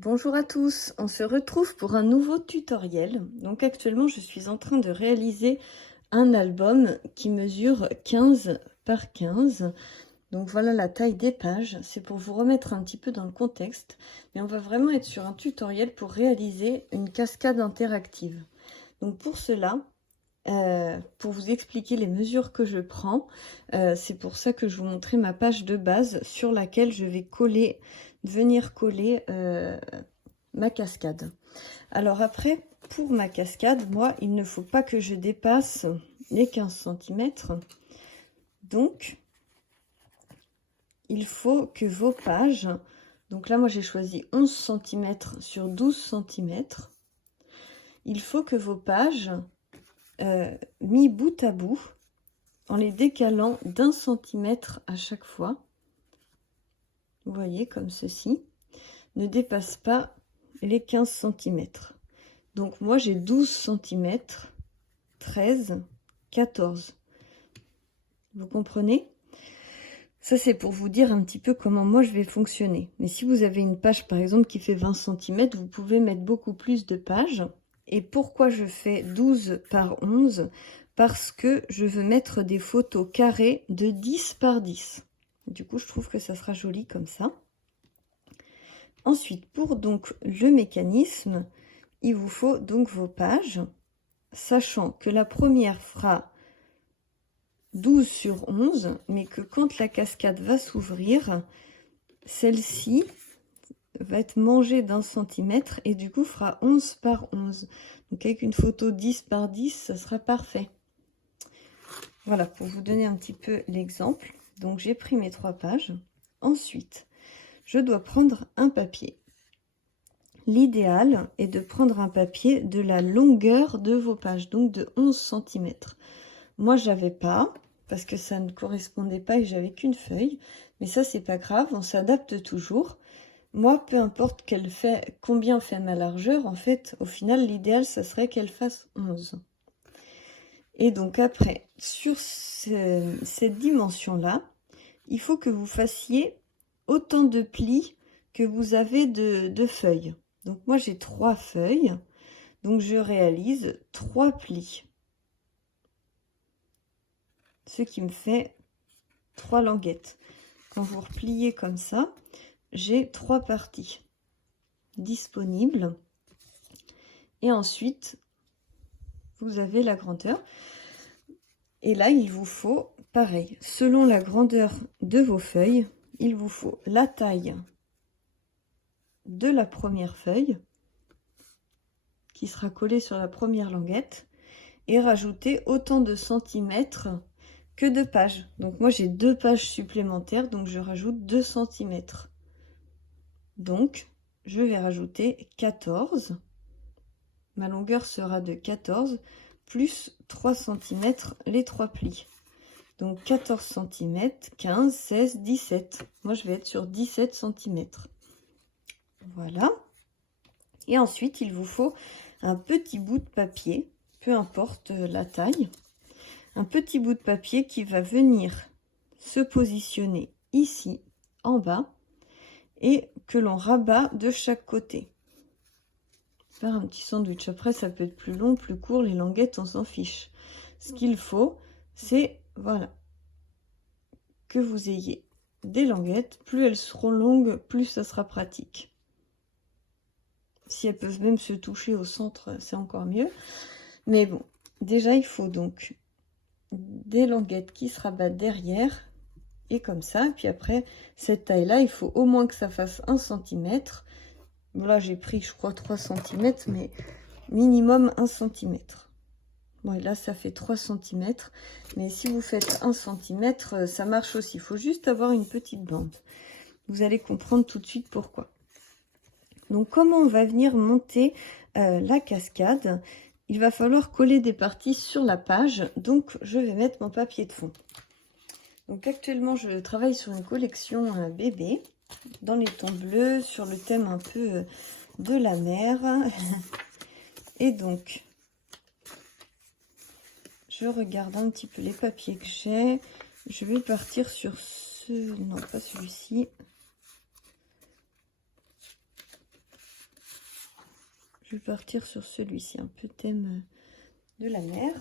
Bonjour à tous, on se retrouve pour un nouveau tutoriel. Donc actuellement je suis en train de réaliser un album qui mesure 15 par 15. Donc voilà la taille des pages, c'est pour vous remettre un petit peu dans le contexte. Mais on va vraiment être sur un tutoriel pour réaliser une cascade interactive. Donc pour cela, pour vous expliquer les mesures que je prends, c'est pour ça que je vous montrais ma page de base sur laquelle je vais venir coller ma cascade. Alors après, pour ma cascade, moi, il ne faut pas que je dépasse les 15 cm. Donc, il faut que vos pages, donc là, moi, j'ai choisi 11 cm sur 12 cm. Il faut que vos pages, mis bout à bout, en les décalant d'1 centimètre à chaque fois, vous voyez, comme ceci, ne dépassent pas les 15 cm. Donc moi j'ai 12 cm, 13, 14. Vous comprenez? Ça c'est pour vous dire un petit peu comment moi je vais fonctionner. Mais si vous avez une page par exemple qui fait 20 cm, vous pouvez mettre beaucoup plus de pages. Et pourquoi je fais 12 par 11? Parce que je veux mettre des photos carrées de 10 par 10. Du coup je trouve que ça sera joli comme ça. Ensuite, pour donc le mécanisme, il vous faut donc vos pages, sachant que la première fera 12 sur 11, mais que quand la cascade va s'ouvrir, celle-ci va être mangée d'1 centimètre et du coup fera 11 par 11. Donc avec une photo 10 par 10, ça sera parfait. Voilà, pour vous donner un petit peu l'exemple. Donc j'ai pris mes 3 pages. Ensuite, je dois prendre un papier. L'idéal est de prendre un papier de la longueur de vos pages, donc de 11 cm. Moi, j'avais pas, parce que ça ne correspondait pas et j'avais qu'une feuille. Mais ça, c'est pas grave, on s'adapte toujours. Moi, peu importe combien fait ma largeur, en fait, au final, l'idéal, ça serait qu'elle fasse 11. Et donc après, sur cette dimension-là, il faut que vous fassiez autant de plis que vous avez de feuilles. Donc moi j'ai 3 feuilles, donc je réalise 3 plis. Ce qui me fait 3 languettes. Quand vous repliez comme ça, j'ai 3 parties disponibles. Et ensuite, vous avez la grandeur. Et là, il vous faut, pareil, selon la grandeur de vos feuilles, il vous faut la taille de la première feuille qui sera collée sur la première languette et rajouter autant de centimètres que de pages. Donc moi j'ai 2 pages supplémentaires, donc je rajoute 2 cm. Donc je vais rajouter 14. Ma longueur sera de 14 plus 3 cm les 3 plis. Donc 14 cm, 15, 16, 17. Moi je vais être sur 17 cm. Voilà. Et ensuite il vous faut un petit bout de papier, peu importe la taille. Un petit bout de papier qui va venir se positionner ici en bas et que l'on rabat de chaque côté. Faire un petit sandwich. Après ça peut être plus long, plus court, les languettes on s'en fiche. Ce qu'il faut c'est voilà que vous ayez des languettes, plus elles seront longues, plus ça sera pratique. Si elles peuvent même se toucher au centre, c'est encore mieux. Mais bon, déjà il faut donc des languettes qui se rabattent derrière et comme ça. Puis après cette taille là, il faut au moins que ça fasse 1 cm. Là j'ai pris je crois 3 cm, mais minimum 1 cm. Bon, et là ça fait 3 cm, mais si vous faites 1 cm, ça marche aussi. Il faut juste avoir une petite bande. Vous allez comprendre tout de suite pourquoi. Donc comment on va venir monter la cascade? Il va falloir coller des parties sur la page, donc je vais mettre mon papier de fond. Donc actuellement je travaille sur une collection bébé, dans les tons bleus, sur le thème un peu de la mer. Et donc, je regarde un petit peu les papiers que j'ai. Je vais partir sur ce... Non, pas celui-ci. Je vais partir sur celui-ci, un peu thème de la mer.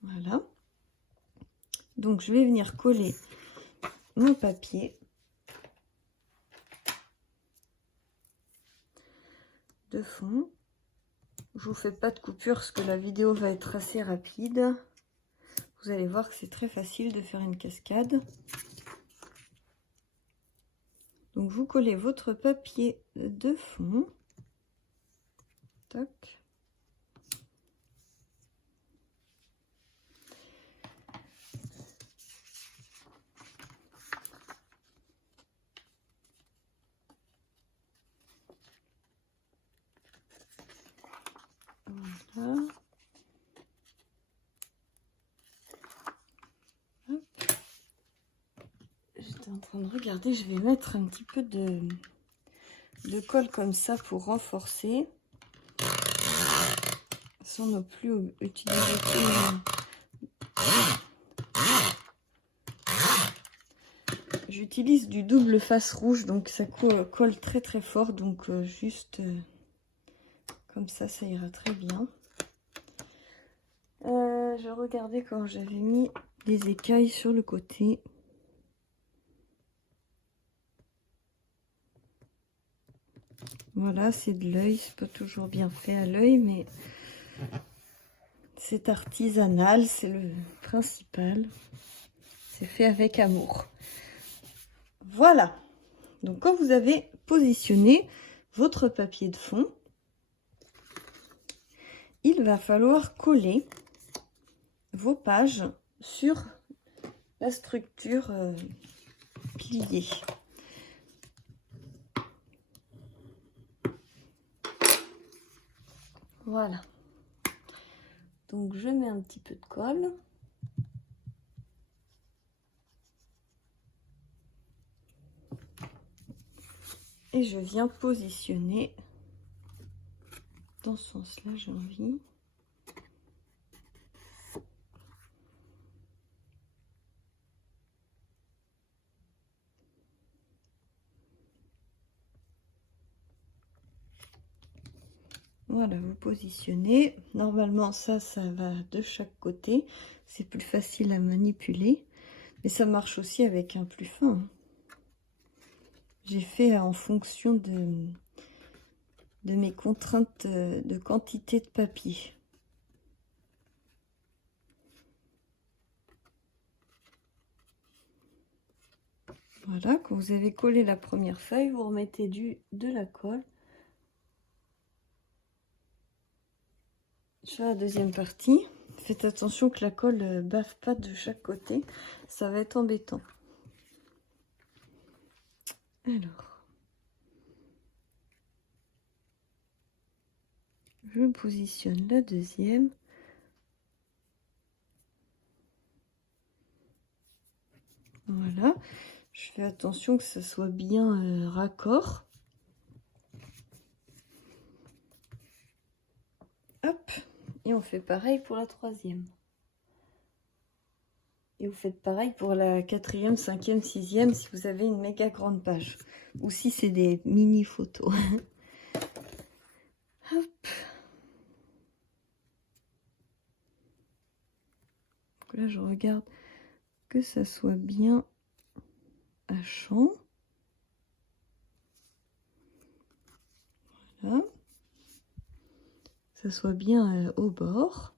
Voilà. Donc, je vais venir coller mon papier de fond. Je vous fais pas de coupure parce que la vidéo va être assez rapide. Vous allez voir que c'est très facile de faire une cascade. Donc, vous collez votre papier de fond. Tac. Voilà. J'étais en train de regarder, je vais mettre un petit peu de colle comme ça pour renforcer. Sans non plus utiliser j'utilise du double face rouge, donc ça colle très très fort, donc juste comme ça ira très bien. Je regardais quand j'avais mis des écailles sur le côté. Voilà, c'est de l'œil, c'est pas toujours bien fait à l'œil, mais c'est artisanal, c'est le principal. C'est fait avec amour. Voilà. Donc quand vous avez positionné votre papier de fond, il va falloir coller vos pages sur la structure pliée. Voilà. Donc je mets un petit peu de colle. Et je viens positionner dans ce sens-là, j'ai envie. Voilà, vous positionnez. Normalement, ça va de chaque côté. C'est plus facile à manipuler. Mais ça marche aussi avec un plus fin. J'ai fait en fonction de mes contraintes de quantité de papier. Voilà, quand vous avez collé la première feuille, vous remettez de la colle sur la deuxième partie. Faites attention que la colle ne bave pas de chaque côté, ça va être embêtant. Alors, je positionne la deuxième. Voilà, je fais attention que ça soit bien raccord. Hop, et on fait pareil pour la troisième. Et vous faites pareil pour la quatrième, cinquième, sixième, si vous avez une méga grande page. Ou si c'est des mini photos. Hop. Donc là, je regarde que ça soit bien à champ. Voilà. Ça soit bien au bord.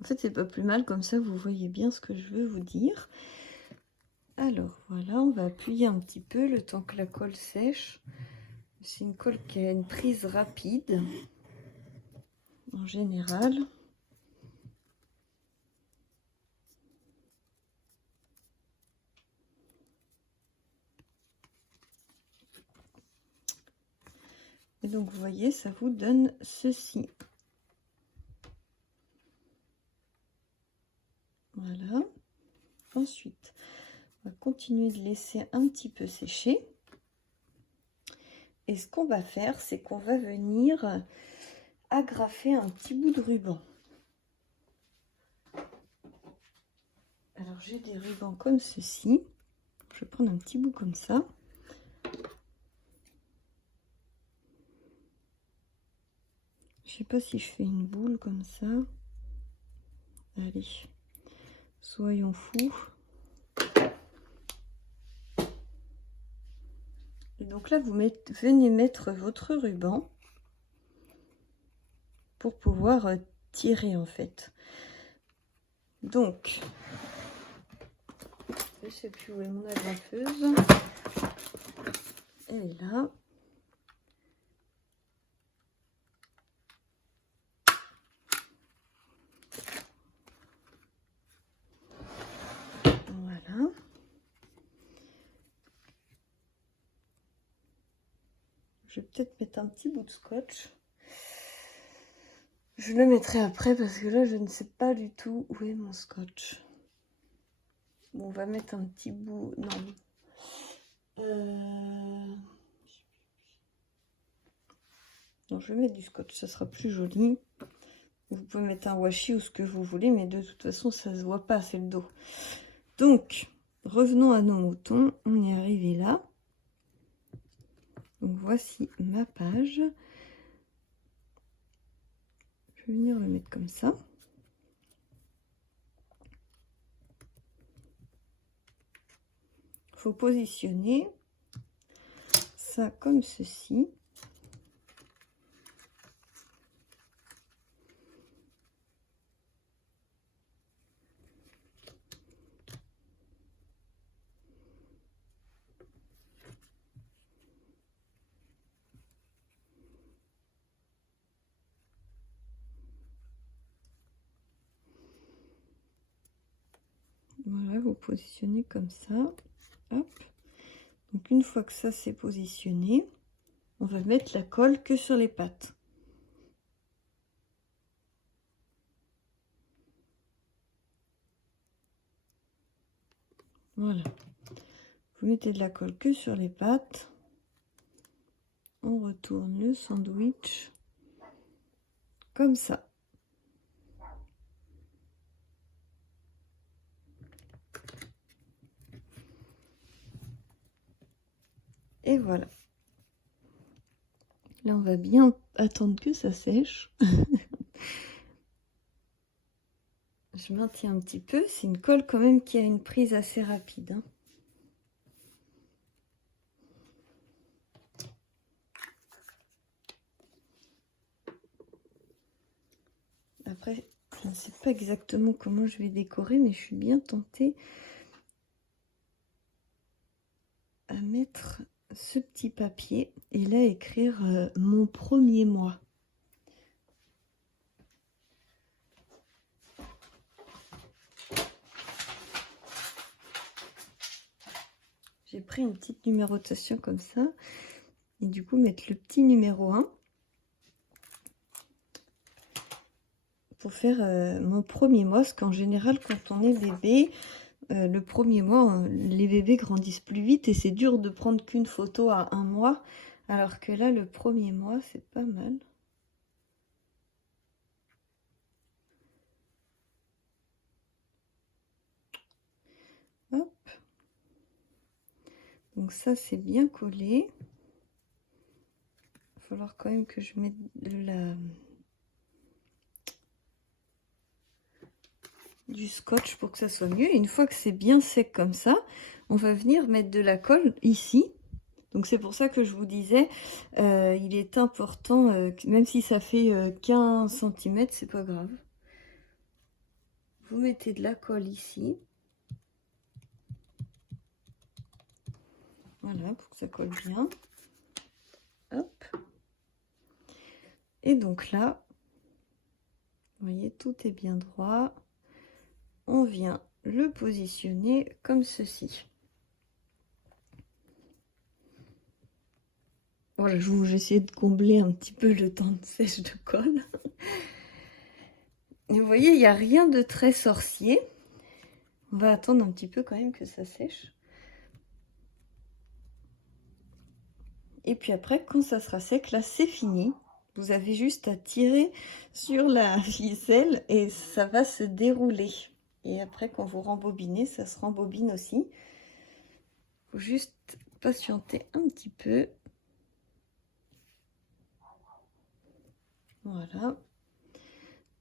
En fait, c'est pas plus mal, comme ça vous voyez bien ce que je veux vous dire. Alors voilà, on va appuyer un petit peu le temps que la colle sèche. C'est une colle qui a une prise rapide en général. Et donc vous voyez, ça vous donne ceci. Voilà. Ensuite, on va continuer de laisser un petit peu sécher. Et ce qu'on va faire, c'est qu'on va venir agrafer un petit bout de ruban. Alors j'ai des rubans comme ceci. Je vais prendre un petit bout comme ça. Je sais pas si je fais une boule comme ça. Allez, soyons fous. Et donc là, venez mettre votre ruban pour pouvoir tirer en fait. Donc, je sais plus où est mon agrafeuse. Elle est là. Voilà. Je vais peut-être mettre un petit bout de scotch. Je le mettrai après parce que là, je ne sais pas du tout où est mon scotch. Bon, on va mettre un petit bout. Non. Non, je vais mettre du scotch, ça sera plus joli. Vous pouvez mettre un washi ou ce que vous voulez, mais de toute façon, ça se voit pas, c'est le dos. Donc, revenons à nos moutons. On est arrivé là. Donc, voici ma page. Je vais venir le mettre comme ça. Il faut positionner ça comme ceci. Voilà, vous positionnez comme ça. Hop. Donc une fois que ça c'est positionné, on va mettre la colle que sur les pattes. Voilà. Vous mettez de la colle que sur les pattes. On retourne le sandwich comme ça. Et voilà. Là, on va bien attendre que ça sèche. Je maintiens un petit peu. C'est une colle quand même qui a une prise assez rapide, hein. Après, je ne sais pas exactement comment je vais décorer, mais je suis bien tentée à mettre ce petit papier et là écrire mon premier mois. J'ai pris une petite numérotation comme ça et du coup mettre le petit numéro 1 pour faire mon premier mois, parce qu'en général quand on est bébé, le premier mois, les bébés grandissent plus vite et c'est dur de prendre qu'une photo à un mois, alors que là le premier mois c'est pas mal. Hop. Donc ça c'est bien collé. Il va falloir quand même que je mette du scotch pour que ça soit mieux. Et une fois que c'est bien sec comme ça, on va venir mettre de la colle ici. Donc c'est pour ça que je vous disais, il est important, même si ça fait 15 cm, c'est pas grave. Vous mettez de la colle ici. Voilà, pour que ça colle bien. Hop. Et donc là, vous voyez, tout est bien droit. On vient le positionner comme ceci. Voilà, j'ai essayé de combler un petit peu le temps de sèche de colle. Et vous voyez, il n'y a rien de très sorcier. On va attendre un petit peu quand même que ça sèche. Et puis après, quand ça sera sec, là, c'est fini. Vous avez juste à tirer sur la ficelle et ça va se dérouler. Et après, quand vous rembobinez, ça se rembobine aussi. Il faut juste patienter un petit peu. Voilà.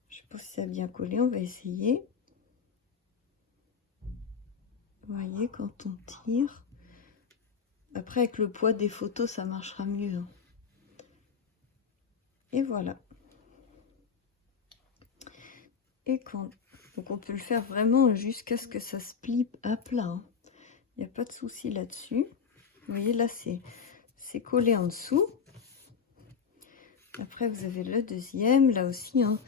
Je sais pas si ça a bien collé, on va essayer. Vous voyez, quand on tire. Après, avec le poids des photos, ça marchera mieux. Hein. Et voilà. Et quand... Donc on peut le faire vraiment jusqu'à ce que ça se plie à plat. Hein. Il n'y a pas de souci là-dessus. Vous voyez, là, c'est collé en dessous. Après, vous avez le deuxième. Là aussi, hein,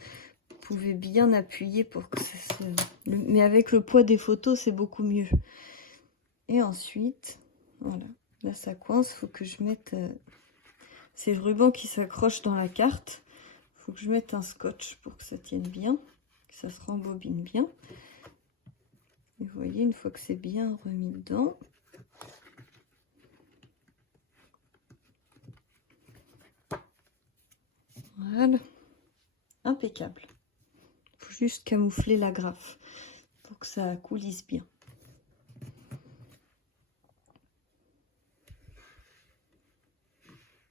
vous pouvez bien appuyer pour que ça se... Mais avec le poids des photos, c'est beaucoup mieux. Et ensuite, voilà. Là, ça coince. Il faut que je mette... C'est le ruban qui s'accroche dans la carte. Il faut que je mette un scotch pour que ça tienne bien. Que ça se rembobine bien. Et vous voyez, une fois que c'est bien remis dedans... Voilà, impeccable. Il faut juste camoufler l'agrafe pour que ça coulisse bien.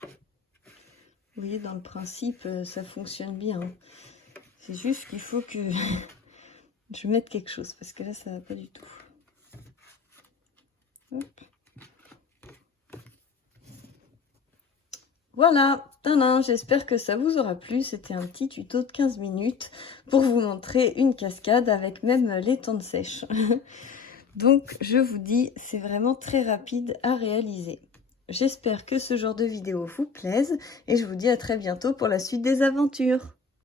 Vous voyez, dans le principe, ça fonctionne bien. C'est juste qu'il faut que je mette quelque chose parce que là, ça va pas du tout. Hop. Voilà, j'espère que ça vous aura plu. C'était un petit tuto de 15 minutes pour vous montrer une cascade avec même les tentes sèches. Donc, je vous dis, c'est vraiment très rapide à réaliser. J'espère que ce genre de vidéo vous plaise et je vous dis à très bientôt pour la suite des aventures.